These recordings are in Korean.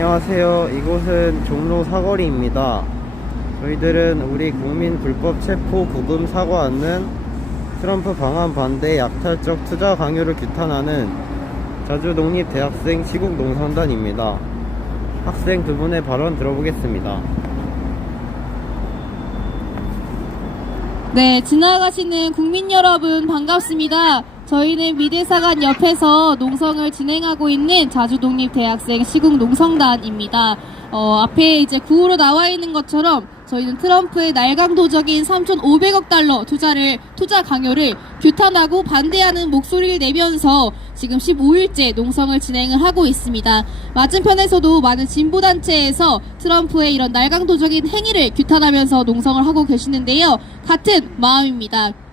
안녕하세요. 이곳은 종로 사거리입니다. 저희들은 우리 국민 불법 체포 구금 사과하는 트럼프 방한 반대 약탈적 투자 강요를 규탄하는 자주 독립 대학생 시국 농성단입니다. 학생 두 분의 발언 들어보겠습니다. 네, 지나가시는 국민 여러분 반갑습니다. 저희는 미대사관 옆에서 농성을 진행하고 있는 자주독립대학생 시국농성단입니다. 어, 앞에 이제 구호로 나와 있는 것처럼 저희는 트럼프의 날강도적인 3,500억 달러 투자를, 투자 강요를 규탄하고 반대하는 목소리를 내면서 지금 15일째 농성을 진행을 하고 있습니다. 맞은편에서도 많은 진보 단체에서 트럼프의 이런 날강도적인 행위를 규탄하면서 농성을 하고 계시는데요. 같은 마음입니다.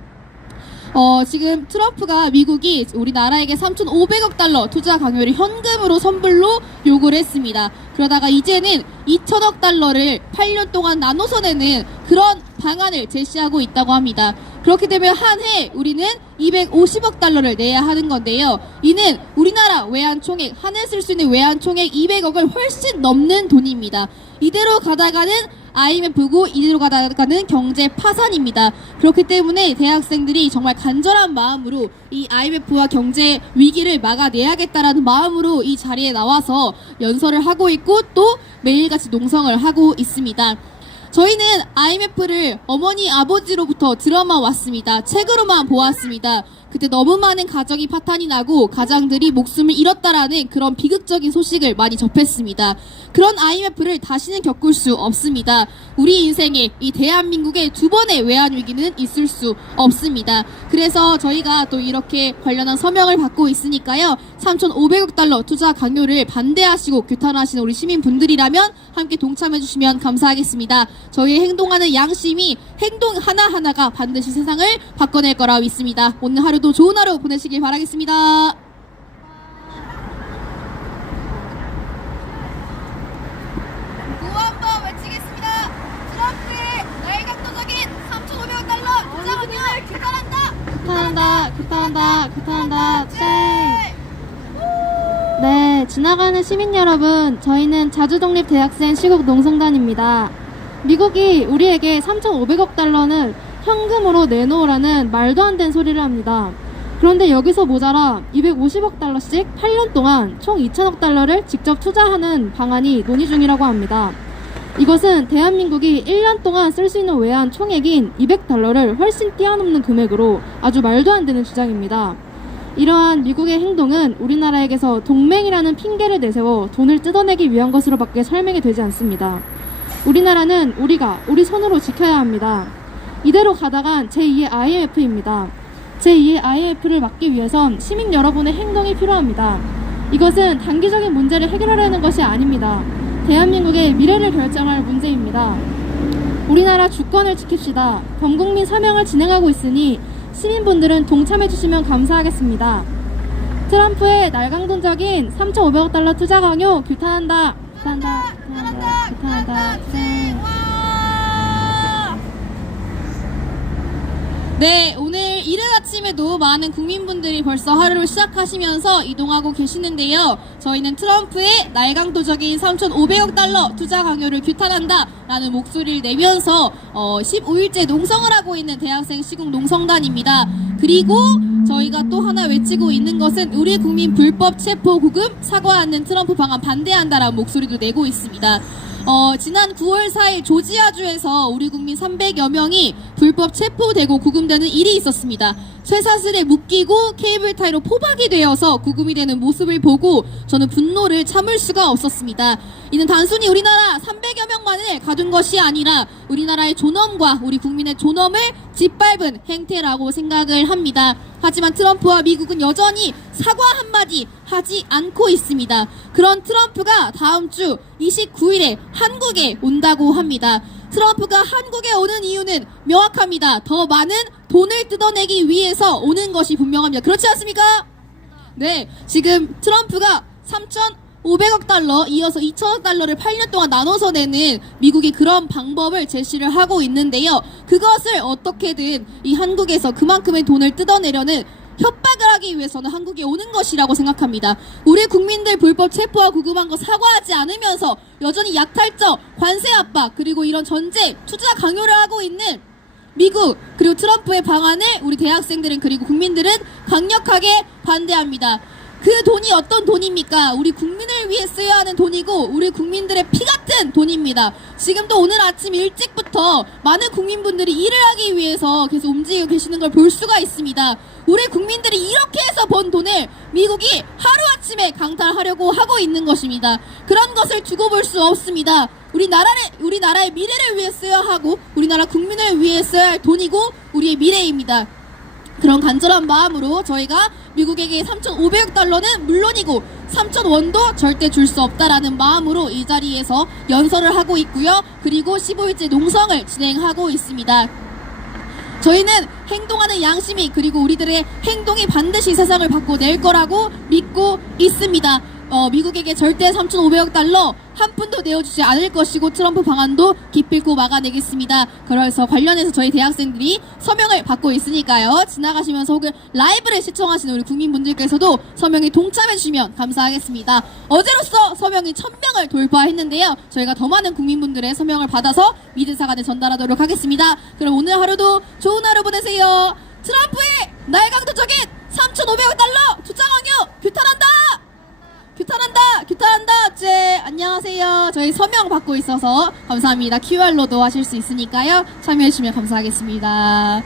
어, 지금 트럼프가 미국이 우리나라에게 3,500억 달러 투자 강요를 현금으로 선불로 요구를 했습니다. 그러다가 이제는 2천억 달러를 8년 동안 나눠서 내는 그런 방안을 제시하고 있다고 합니다. 그렇게 되면 한해 우리는 250억 달러를 내야 하는 건데요. 이는 우리나라 외환 총액, 한 해 쓸 수 있는 외환 총액 200억을 훨씬 넘는 돈입니다. 이대로 가다가는 IMF고 이대로 가다가는 경제 파산입니다. 그렇기 때문에 대학생들이 정말 간절한 마음으로 이 IMF와 경제 위기를 막아내야겠다라는 마음으로 이 자리에 나와서 연설을 하고 있고 또 매일같이 농성을 하고 있습니다. 저희는 IMF를 어머니 아버지로부터 드라마 왔습니다. 책으로만 보았습니다. 그때 너무 많은 가정이 파탄이 나고 가장들이 목숨을 잃었다라는 그런 비극적인 소식을 많이 접했습니다. 그런 IMF를 다시는 겪을 수 없습니다. 우리 인생에 이 대한민국의 두 번의 외환 위기는 있을 수 없습니다. 그래서 저희가 또 이렇게 관련한 서명을 받고 있으니까요. 3,500억 달러 투자 강요를 반대하시고 규탄하시는 우리 시민분들이라면 함께 동참해 주시면 감사하겠습니다. 저희의 행동하는 양심이 행동 하나하나가 반드시 세상을 바꿔낼 거라 믿습니다. 오늘 하루도 좋은 하루 보내시길 바라겠습니다. 구호 한번 외치겠습니다. 트럼프의 날강도적인 3,500억 달러 투자 강요를 규탄한다. 규탄한다, 규탄한다, 규탄한다, 땡! 네, 지나가는 시민 여러분, 저희는 자주독립대학생 시국 농성단입니다. 미국이 우리에게 3,500억 달러는 현금으로 내놓으라는 말도 안 되는 소리를 합니다. 그런데 여기서 모자라 250억 달러씩 8년 동안 총 2천억 달러를 직접 투자하는 방안이 논의 중이라고 합니다. 이것은 대한민국이 1년 동안 쓸 수 있는 외환 총액인 200달러를 훨씬 뛰어넘는 금액으로 아주 말도 안 되는 주장입니다. 이러한 미국의 행동은 우리나라에게서 동맹이라는 핑계를 내세워 돈을 뜯어내기 위한 것으로밖에 설명이 되지 않습니다. 우리나라는 우리가 우리 손으로 지켜야 합니다. 이대로 가다간 제2의 IMF입니다. 제2의 IMF를 막기 위해선 시민 여러분의 행동이 필요합니다. 이것은 단기적인 문제를 해결하려는 것이 아닙니다. 대한민국의 미래를 결정할 문제입니다. 우리나라 주권을 지킵시다. 범국민 서명을 진행하고 있으니 시민분들은 동참해 주시면 감사하겠습니다. 트럼프의 날강도적인 3,500억 달러 투자 강요 규탄한다. 규탄한다. 규탄한다. 규탄한다. 네. 네, 오늘 이른 아침에도 많은 국민분들이 벌써 하루를 시작하시면서 이동하고 계시는데요. 저희는 트럼프의 날강도적인 3,500억 달러 투자 강요를 규탄한다 라는 목소리를 내면서 어, 15일째 농성을 하고 있는 대학생 시국 농성단입니다. 그리고 저희가 또 하나 외치고 있는 것은 우리 국민 불법 체포 구금 사과하는 트럼프 방안 반대한다라는 목소리도 내고 있습니다. 어, 지난 9월 4일 조지아주에서 우리 국민 300여 명이 불법 체포되고 구금되는 일이 있었습니다. 쇠사슬에 묶이고 케이블 타이로 포박이 되어서 구금이 되는 모습을 보고 저는 분노를 참을 수가 없었습니다. 이는 단순히 우리나라 300여 명만을 가둔 것이 아니라 우리나라의 존엄과 우리 국민의 존엄을 짓밟은 행태라고 생각을 합니다. 하지만 트럼프와 미국은 여전히 사과 한마디 하지 않고 있습니다. 그런 트럼프가 다음 주 29일에 한국에 온다고 합니다. 트럼프가 한국에 오는 이유는 명확합니다. 더 많은 돈을 뜯어내기 위해서 오는 것이 분명합니다. 그렇지 않습니까? 네, 지금 트럼프가 3,500억 달러, 이어서 2천억 달러를 8년 동안 나눠서 내는 미국이 그런 방법을 제시를 하고 있는데요. 그것을 어떻게든 이 한국에서 그만큼의 돈을 뜯어내려는 협박을 하기 위해서는 한국에 오는 것이라고 생각합니다. 우리 국민들 불법 체포와 구금한 거 사과하지 않으면서 여전히 약탈적, 관세 압박, 그리고 이런 전제, 투자 강요를 하고 있는 미국 그리고 트럼프의 방안을 우리 대학생들은 그리고 국민들은 강력하게 반대합니다. 그 돈이 어떤 돈입니까? 우리 국민을 위해 써야 하는 돈이고 우리 국민들의 피 같은 돈입니다. 지금도 오늘 아침 일찍부터 많은 국민분들이 일을 하기 위해서 계속 움직이고 계시는 걸 볼 수가 있습니다. 우리 국민들이 이렇게 해서 번 돈을 미국이 하루아침에 강탈하려고 하고 있는 것입니다. 그런 것을 두고 볼 수 없습니다. 우리나라를 우리나라의 미래를 위해 써야 하고 우리나라 국민을 위해 써야 할 돈이고 우리의 미래입니다. 그런 간절한 마음으로 저희가 미국에게 3,500억 달러는 물론이고 3,000원도 절대 줄 수 없다라는 마음으로 이 자리에서 연설을 하고 있고요. 그리고 15일째 농성을 진행하고 있습니다. 저희는 행동하는 양심이 그리고 우리들의 행동이 반드시 세상을 바꿔낼 거라고 믿고 있습니다. 어, 미국에게 절대 3,500억 달러 한 푼도 내어주지 않을 것이고 트럼프 방안도 기필코 막아내겠습니다. 그래서 관련해서 저희 대학생들이 서명을 받고 있으니까요. 지나가시면서 혹은 라이브를 시청하시는 우리 국민분들께서도 서명에 동참해 주시면 감사하겠습니다. 어제로서 서명이 1000명을 돌파했는데요. 저희가 더 많은 국민분들의 서명을 받아서 미드사관에 전달하도록 하겠습니다. 그럼 오늘 하루도 좋은 하루 보내세요. 트럼프의 날강도적인 3,500억 달러 강요 규탄한다! 규탄한다! 규탄한다! 제 안녕하세요. 저희 서명 받고 있어서 감사합니다. QR로도 하실 수 있으니까요. 참여해주시면 감사하겠습니다.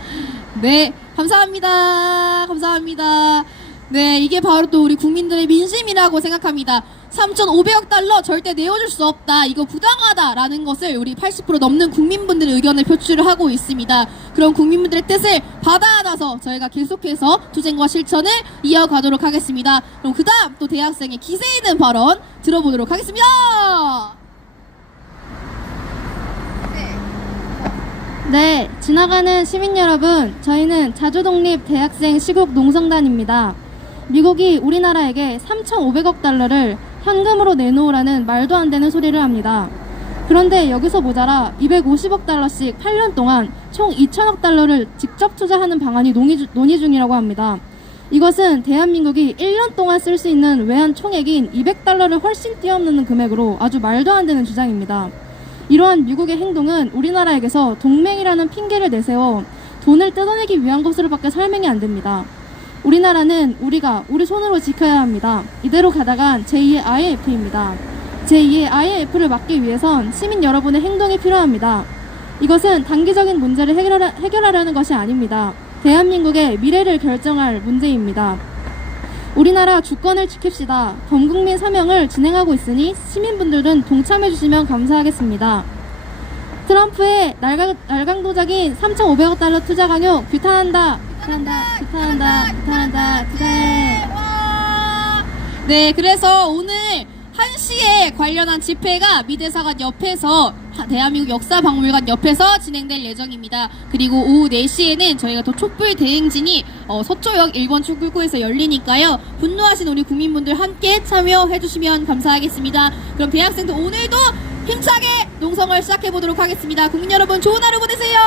네, 감사합니다. 감사합니다. 네, 이게 바로 또 우리 국민들의 민심이라고 생각합니다. 3,500억 달러 절대 내어줄 수 없다. 이거 부당하다라는 것을 우리 80% 넘는 국민분들의 의견을 표출을 하고 있습니다. 그런 국민분들의 뜻을 받아안아서 저희가 계속해서 투쟁과 실천을 이어가도록 하겠습니다. 그럼 그 다음 또 대학생의 기세 있는 발언 들어보도록 하겠습니다. 네, 지나가는 시민 여러분, 저희는 자주독립 대학생 시국 농성단입니다. 미국이 우리나라에게 3,500억 달러를 현금으로 내놓으라는 말도 안 되는 소리를 합니다. 그런데 여기서 모자라 250억 달러씩 8년 동안 총 2천억 달러를 직접 투자하는 방안이 논의, 주- 논의 중이라고 합니다. 이것은 대한민국이 1년 동안 쓸 수 있는 외환 총액인 200달러를 훨씬 뛰어넘는 금액으로 아주 말도 안 되는 주장입니다. 이러한 미국의 행동은 우리나라에게서 동맹이라는 핑계를 내세워 돈을 뜯어내기 위한 것으로밖에 설명이 안 됩니다. 우리나라는 우리가 우리 손으로 지켜야 합니다. 이대로 가다간 제2의 IMF입니다. 제2의 IMF를 막기 위해선 시민 여러분의 행동이 필요합니다. 이것은 단기적인 문제를 해결하려, 해결하려는 것이 아닙니다. 대한민국의 미래를 결정할 문제입니다. 우리나라 주권을 지킵시다. 범국민 사명을 진행하고 있으니 시민분들은 동참해 주시면 감사하겠습니다. 트럼프의 날강, 날강도적인 3,500억 달러 투자 강요 규탄한다. 규탄한다. 규탄한다. 규탄한다. 규탄해. 네, 그래서 오늘 1시에 관련한 집회가 미대사관 옆에서 하- 대한민국 역사박물관 옆에서 진행될 예정입니다. 그리고 오후 4시에는 저희가 또 촛불 대행진이 어, 서초역 1번 출구에서 열리니까요. 분노하신 우리 국민분들 함께 참여해 주시면 감사하겠습니다. 그럼 대학생들 오늘도 힘차게 농성을 시작해 보도록 하겠습니다. 국민 여러분 좋은 하루 보내세요.